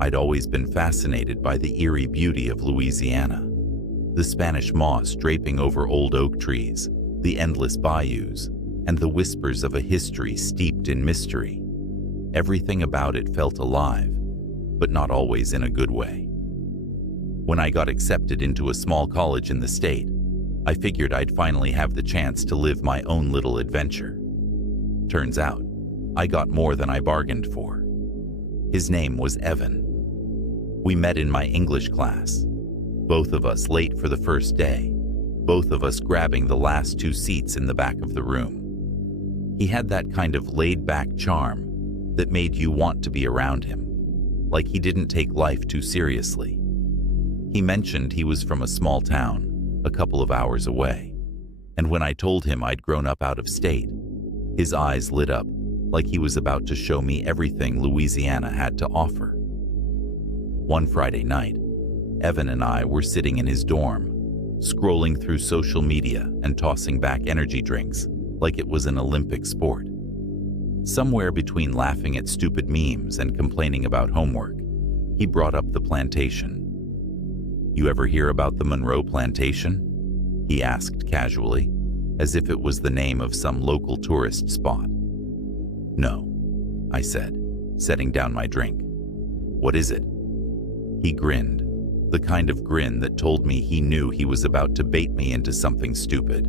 I'd always been fascinated by the eerie beauty of Louisiana. The Spanish moss draping over old oak trees, the endless bayous, and the whispers of a history steeped in mystery. Everything about it felt alive, but not always in a good way. When I got accepted into a small college in the state, I figured I'd finally have the chance to live my own little adventure. Turns out, I got more than I bargained for. His name was Evan. We met in my English class, both of us late for the first day, both of us grabbing the last 2 seats in the back of the room. He had that kind of laid-back charm that made you want to be around him, like he didn't take life too seriously. He mentioned he was from a small town, a couple of hours away, and when I told him I'd grown up out of state, his eyes lit up like he was about to show me everything Louisiana had to offer. One Friday night, Evan and I were sitting in his dorm, scrolling through social media and tossing back energy drinks like it was an Olympic sport. Somewhere between laughing at stupid memes and complaining about homework, he brought up the plantation. "You ever hear about the Monroe Plantation?" he asked casually, as if it was the name of some local tourist spot. "No," I said, setting down my drink. "What is it?" He grinned, the kind of grin that told me he knew he was about to bait me into something stupid.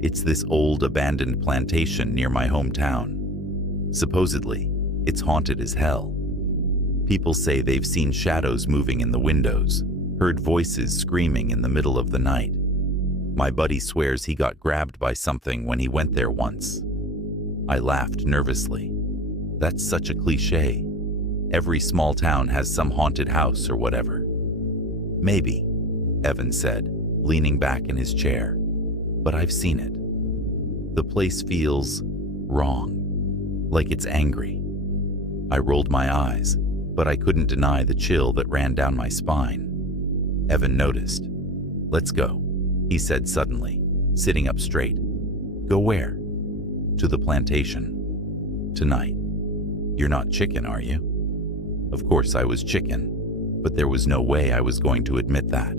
"It's this old abandoned plantation near my hometown. Supposedly, it's haunted as hell. People say they've seen shadows moving in the windows, heard voices screaming in the middle of the night. My buddy swears he got grabbed by something when he went there once." I laughed nervously. That's such a cliché. Every small town has some haunted house or whatever. "Maybe," Evan said, leaning back in his chair. "But I've seen it. The place feels wrong, like it's angry." I rolled my eyes, but I couldn't deny the chill that ran down my spine. Evan noticed. "Let's go," he said suddenly, sitting up straight. "Go where?" "To the plantation. Tonight." "You're not chicken, are you?" Of course I was chicken, but there was no way I was going to admit that.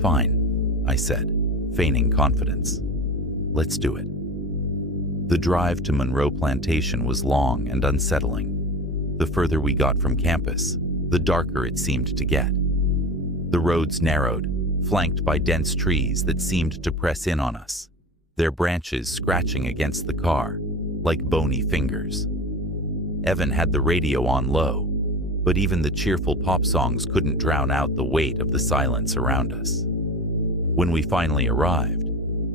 "Fine," I said, feigning confidence. "Let's do it." The drive to Monroe Plantation was long and unsettling. The further we got from campus, the darker it seemed to get. The roads narrowed, flanked by dense trees that seemed to press in on us, their branches scratching against the car like bony fingers. Evan had the radio on low, but even the cheerful pop songs couldn't drown out the weight of the silence around us. When we finally arrived,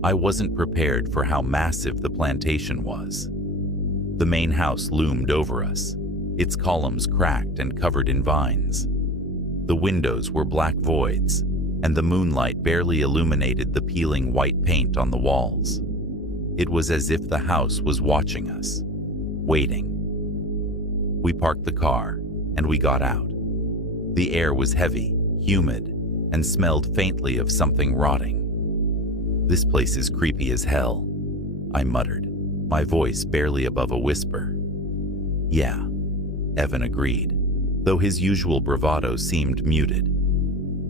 I wasn't prepared for how massive the plantation was. The main house loomed over us, its columns cracked and covered in vines. The windows were black voids, and the moonlight barely illuminated the peeling white paint on the walls. It was as if the house was watching us, waiting. We parked the car, and we got out. The air was heavy, humid, and smelled faintly of something rotting. "This place is creepy as hell," I muttered, my voice barely above a whisper. "Yeah," Evan agreed, though his usual bravado seemed muted.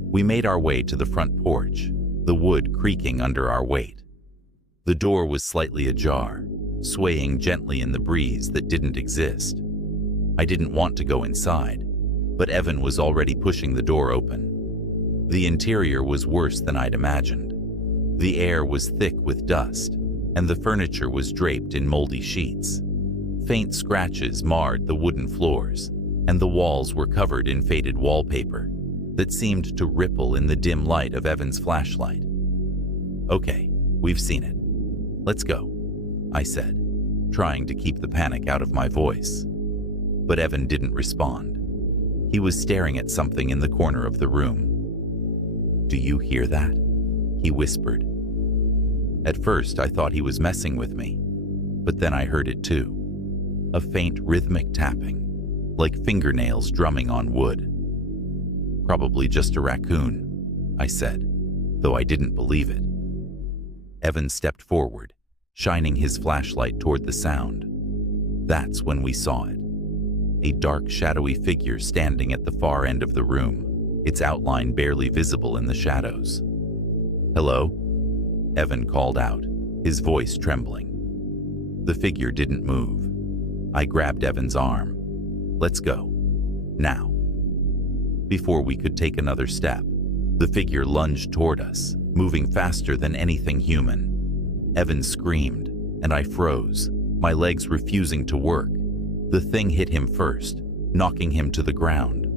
We made our way to the front porch, the wood creaking under our weight. The door was slightly ajar, swaying gently in the breeze that didn't exist. I didn't want to go inside, but Evan was already pushing the door open. The interior was worse than I'd imagined. The air was thick with dust, and the furniture was draped in moldy sheets. Faint scratches marred the wooden floors, and the walls were covered in faded wallpaper that seemed to ripple in the dim light of Evan's flashlight. "Okay, we've seen it. Let's go," I said, trying to keep the panic out of my voice. But Evan didn't respond. He was staring at something in the corner of the room. "Do you hear that?" he whispered. At first, I thought he was messing with me, but then I heard it too. A faint rhythmic tapping, like fingernails drumming on wood. "Probably just a raccoon," I said, though I didn't believe it. Evan stepped forward, shining his flashlight toward the sound. That's when we saw it. a dark, shadowy figure standing at the far end of the room, its outline barely visible in the shadows. "Hello?" Evan called out, his voice trembling. The figure didn't move. I grabbed Evan's arm. "Let's go. Now." Before we could take another step, the figure lunged toward us, moving faster than anything human. Evan screamed, and I froze, my legs refusing to work. The thing hit him first, knocking him to the ground.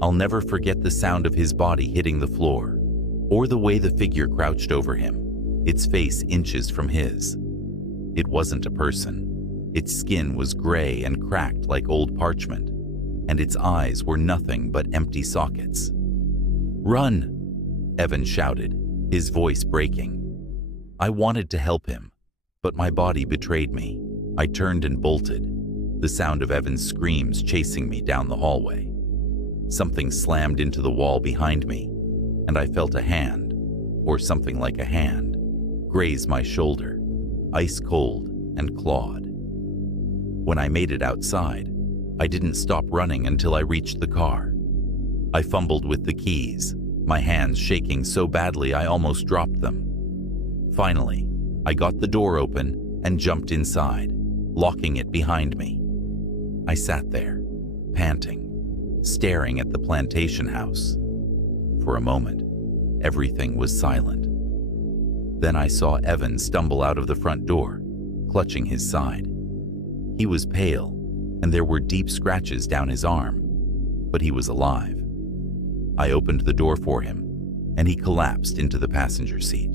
I'll never forget the sound of his body hitting the floor, or the way the figure crouched over him, its face inches from his. It wasn't a person. Its skin was gray and cracked like old parchment, and its eyes were nothing but empty sockets. "Run!" Evan shouted, his voice breaking. I wanted to help him, but my body betrayed me. I turned and bolted, the sound of Evan's screams chasing me down the hallway. Something slammed into the wall behind me, and I felt a hand, or something like a hand, graze my shoulder, ice cold and clawed. When I made it outside, I didn't stop running until I reached the car. I fumbled with the keys, my hands shaking so badly I almost dropped them. Finally, I got the door open and jumped inside, locking it behind me. I sat there, panting, staring at the plantation house. For a moment, everything was silent. Then I saw Evan stumble out of the front door, clutching his side. He was pale, and there were deep scratches down his arm, but he was alive. I opened the door for him, and he collapsed into the passenger seat.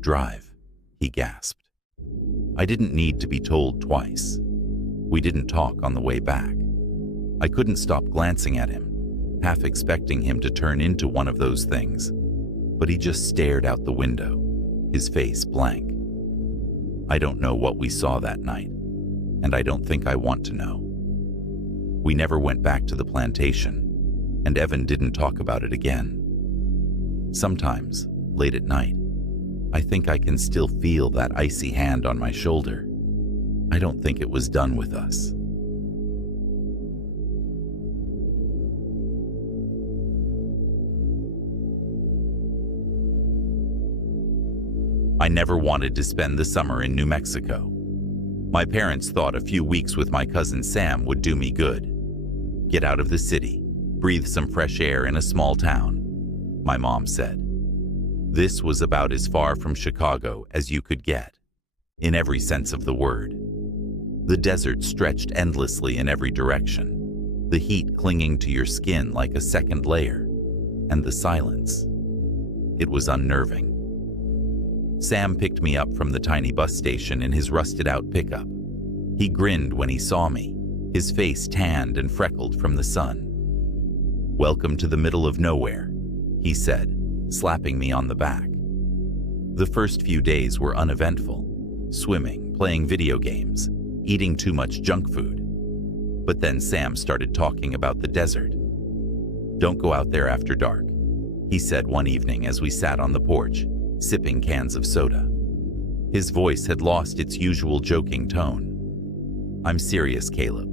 "Drive," he gasped. I didn't need to be told twice. We didn't talk on the way back. I couldn't stop glancing at him, half expecting him to turn into one of those things, but he just stared out the window, his face blank. I don't know what we saw that night, and I don't think I want to know. We never went back to the plantation, and Evan didn't talk about it again. Sometimes, late at night, I think I can still feel that icy hand on my shoulder. I don't think it was done with us. I never wanted to spend the summer in New Mexico. My parents thought a few weeks with my cousin Sam would do me good. Get out of the city, breathe some fresh air in a small town, my mom said. This was about as far from Chicago as you could get, in every sense of the word. The desert stretched endlessly in every direction, the heat clinging to your skin like a second layer, and the silence. It was unnerving. Sam picked me up from the tiny bus station in his rusted-out pickup. He grinned when he saw me, his face tanned and freckled from the sun. "Welcome to the middle of nowhere," he said, slapping me on the back. The first few days were uneventful, swimming, playing video games, eating too much junk food. But then Sam started talking about the desert. "Don't go out there after dark," he said one evening as we sat on the porch, sipping cans of soda. His voice had lost its usual joking tone. "I'm serious, Caleb.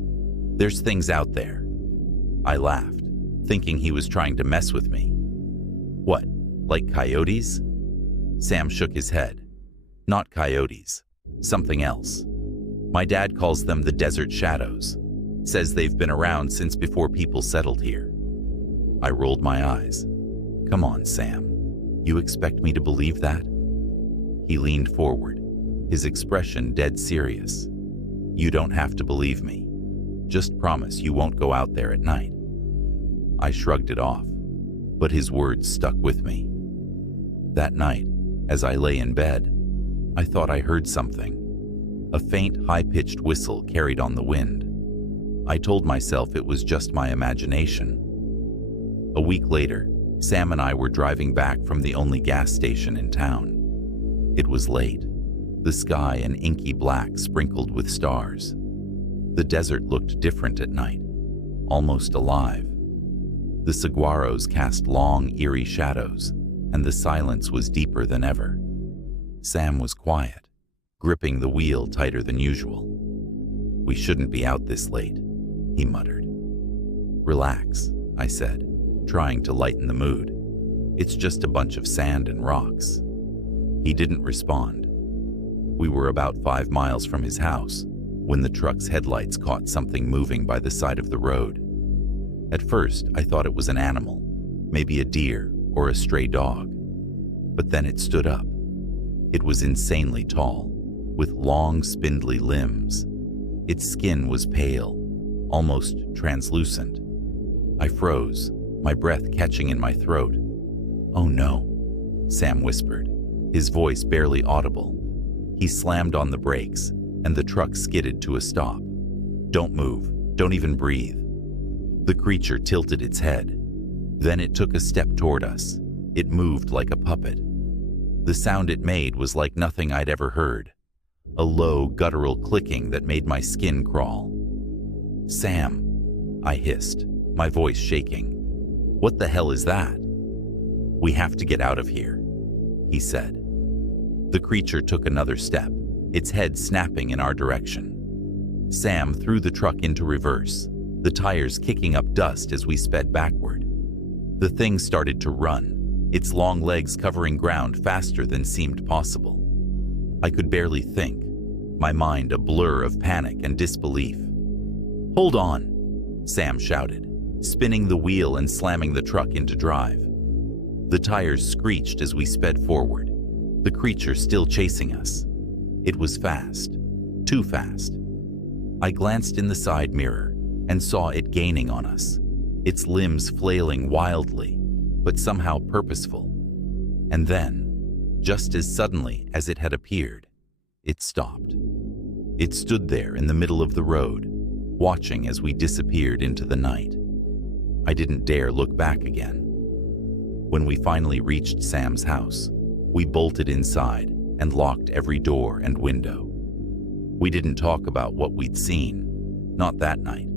There's things out there." I laughed, thinking he was trying to mess with me. "What, like coyotes?" Sam shook his head. "Not coyotes, something else. My dad calls them the desert shadows. Says they've been around since before people settled here." I rolled my eyes. "Come on, Sam. You expect me to believe that?" He leaned forward, his expression dead serious. "You don't have to believe me. Just promise you won't go out there at night." I shrugged it off, but his words stuck with me. That night, as I lay in bed, I thought I heard something. A faint, high-pitched whistle carried on the wind. I told myself it was just my imagination. A week later, Sam and I were driving back from the only gas station in town. It was late, the sky an inky black sprinkled with stars. The desert looked different at night, almost alive. The saguaros cast long, eerie shadows, and the silence was deeper than ever. Sam was quiet, gripping the wheel tighter than usual. "We shouldn't be out this late," he muttered. "Relax," I said, trying to lighten the mood. "It's just a bunch of sand and rocks." He didn't respond. We were about 5 miles from his house when the truck's headlights caught something moving by the side of the road. At first, I thought it was an animal, maybe a deer or a stray dog. But then it stood up. It was insanely tall, with long, spindly limbs. Its skin was pale, almost translucent. I froze, my breath catching in my throat. "Oh no," Sam whispered, his voice barely audible. He slammed on the brakes, and the truck skidded to a stop. "Don't move, don't even breathe." The creature tilted its head. Then it took a step toward us. It moved like a puppet. The sound it made was like nothing I'd ever heard. A low, guttural clicking that made my skin crawl. "Sam," I hissed, my voice shaking. "What the hell is that?" "We have to get out of here," he said. The creature took another step, its head snapping in our direction. Sam threw the truck into reverse, the tires kicking up dust as we sped backward. The thing started to run, its long legs covering ground faster than seemed possible. I could barely think, my mind a blur of panic and disbelief. "Hold on," Sam shouted, spinning the wheel and slamming the truck into drive. The tires screeched as we sped forward, the creature still chasing us. It was fast, too fast. I glanced in the side mirror and saw it gaining on us, its limbs flailing wildly, but somehow purposeful. And then, just as suddenly as it had appeared, it stopped. It stood there in the middle of the road, watching as we disappeared into the night. I didn't dare look back again. When we finally reached Sam's house, we bolted inside and locked every door and window. We didn't talk about what we'd seen, not that night,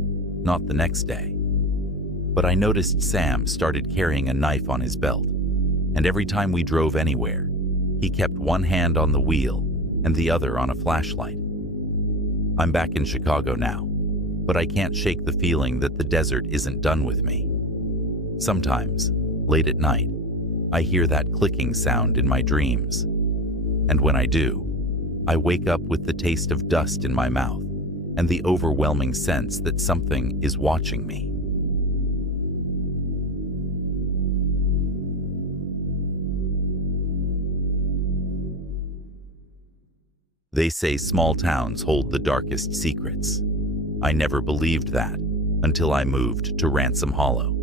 not the next day. But I noticed Sam started carrying a knife on his belt, and every time we drove anywhere, he kept one hand on the wheel and the other on a flashlight. I'm back in Chicago now, but I can't shake the feeling that the desert isn't done with me. Sometimes, late at night, I hear that clicking sound in my dreams. And when I do, I wake up with the taste of dust in my mouth and the overwhelming sense that something is watching me. They say small towns hold the darkest secrets. I never believed that until I moved to Ransom Hollow.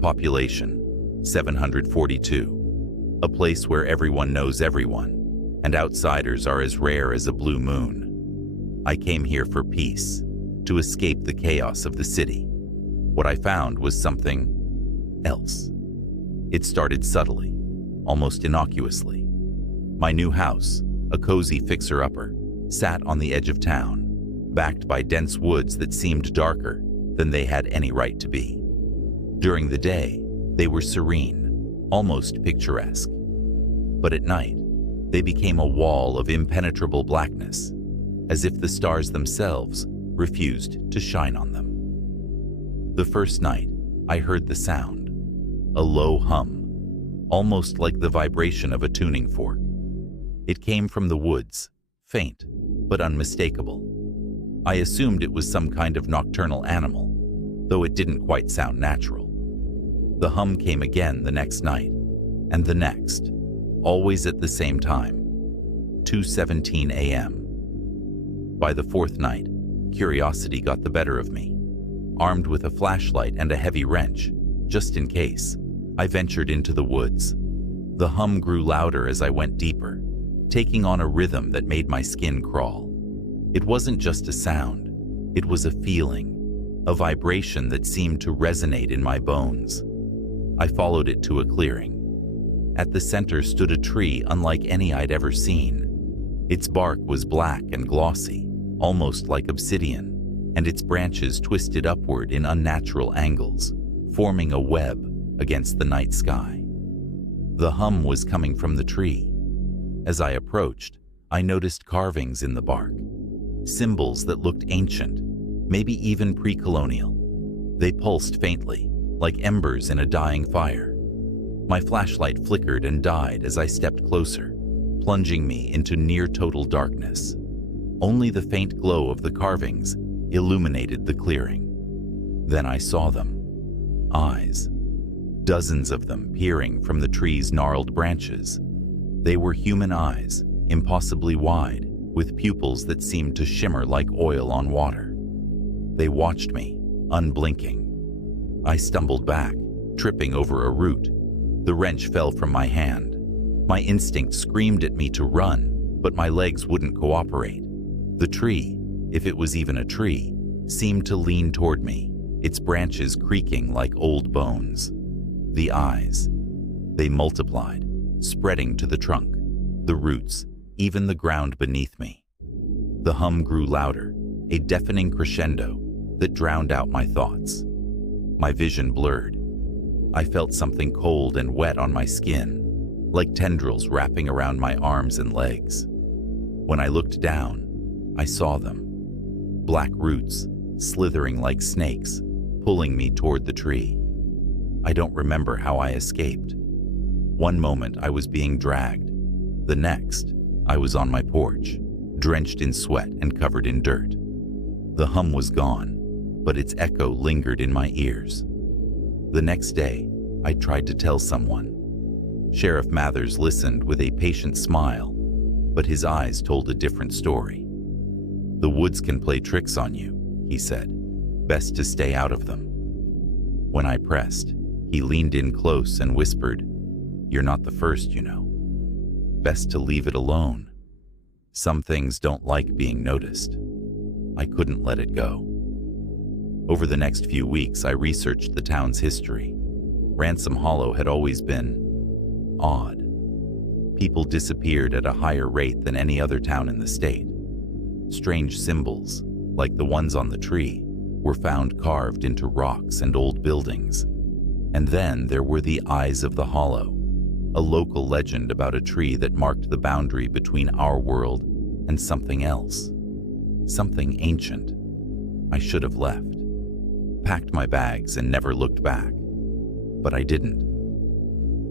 Population, 742. A place where everyone knows everyone, and outsiders are as rare as a blue moon. I came here for peace, to escape the chaos of the city. What I found was something else. It started subtly, almost innocuously. My new house, a cozy fixer-upper, sat on the edge of town, backed by dense woods that seemed darker than they had any right to be. During the day, they were serene, almost picturesque. But at night, they became a wall of impenetrable blackness, as if the stars themselves refused to shine on them. The first night, I heard the sound, a low hum, almost like the vibration of a tuning fork. It came from the woods, faint but unmistakable. I assumed it was some kind of nocturnal animal, though it didn't quite sound natural. The hum came again the next night, and the next, always at the same time, 2:17 a.m. By the fourth night, curiosity got the better of me. Armed with a flashlight and a heavy wrench, just in case, I ventured into the woods. The hum grew louder as I went deeper, taking on a rhythm that made my skin crawl. It wasn't just a sound, it was a feeling, a vibration that seemed to resonate in my bones. I followed it to a clearing. At the center stood a tree unlike any I'd ever seen. Its bark was black and glossy, almost like obsidian, and its branches twisted upward in unnatural angles, forming a web against the night sky. The hum was coming from the tree. As I approached, I noticed carvings in the bark, symbols that looked ancient, maybe even pre-colonial. They pulsed faintly, like embers in a dying fire. My flashlight flickered and died as I stepped closer, plunging me into near-total darkness. Only the faint glow of the carvings illuminated the clearing. Then I saw them. Eyes. Dozens of them peering from the tree's gnarled branches. They were human eyes, impossibly wide, with pupils that seemed to shimmer like oil on water. They watched me, unblinking. I stumbled back, tripping over a root. The wrench fell from my hand. My instinct screamed at me to run, but my legs wouldn't cooperate. The tree, if it was even a tree, seemed to lean toward me, its branches creaking like old bones. The eyes. They multiplied, spreading to the trunk, the roots, even the ground beneath me. The hum grew louder, a deafening crescendo that drowned out my thoughts. My vision blurred. I felt something cold and wet on my skin, like tendrils wrapping around my arms and legs. When I looked down, I saw them. Black roots, slithering like snakes, pulling me toward the tree. I don't remember how I escaped. One moment I was being dragged. The next, I was on my porch, drenched in sweat and covered in dirt. The hum was gone, but its echo lingered in my ears. The next day, I tried to tell someone. Sheriff Mathers listened with a patient smile, but his eyes told a different story. "The woods can play tricks on you," he said. "Best to stay out of them." When I pressed, he leaned in close and whispered, "You're not the first, you know. Best to leave it alone. Some things don't like being noticed." I couldn't let it go. Over the next few weeks, I researched the town's history. Ransom Hollow had always been odd. People disappeared at a higher rate than any other town in the state. Strange symbols, like the ones on the tree, were found carved into rocks and old buildings. And then there were the Eyes of the Hollow, a local legend about a tree that marked the boundary between our world and something else. Something ancient. I should have left. Packed my bags and never looked back. But I didn't.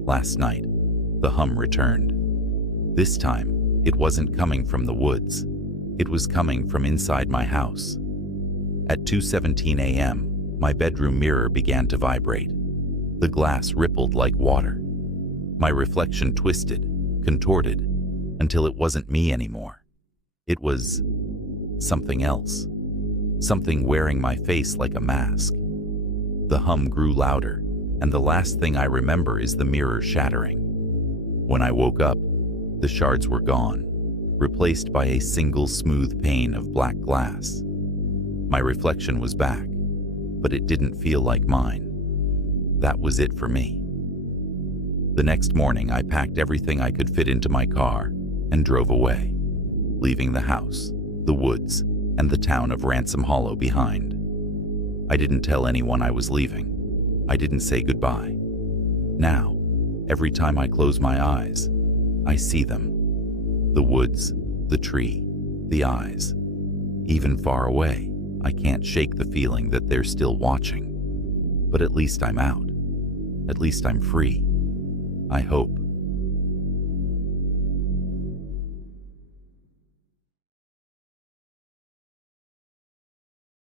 Last night, the hum returned. This time, it wasn't coming from the woods. It was coming from inside my house. At 2:17 a.m., my bedroom mirror began to vibrate. The glass rippled like water. My reflection twisted, contorted, until it wasn't me anymore. It was something else. Something wearing my face like a mask. The hum grew louder, and the last thing I remember is the mirror shattering. When I woke up, the shards were gone, replaced by a single smooth pane of black glass. My reflection was back, but it didn't feel like mine. That was it for me. The next morning, I packed everything I could fit into my car and drove away, leaving the house, the woods, and the town of Ransom Hollow behind. I didn't tell anyone I was leaving. I didn't say goodbye. Now, every time I close my eyes, I see them. The woods, the tree, the eyes. Even far away, I can't shake the feeling that they're still watching. But at least I'm out. At least I'm free. I hope.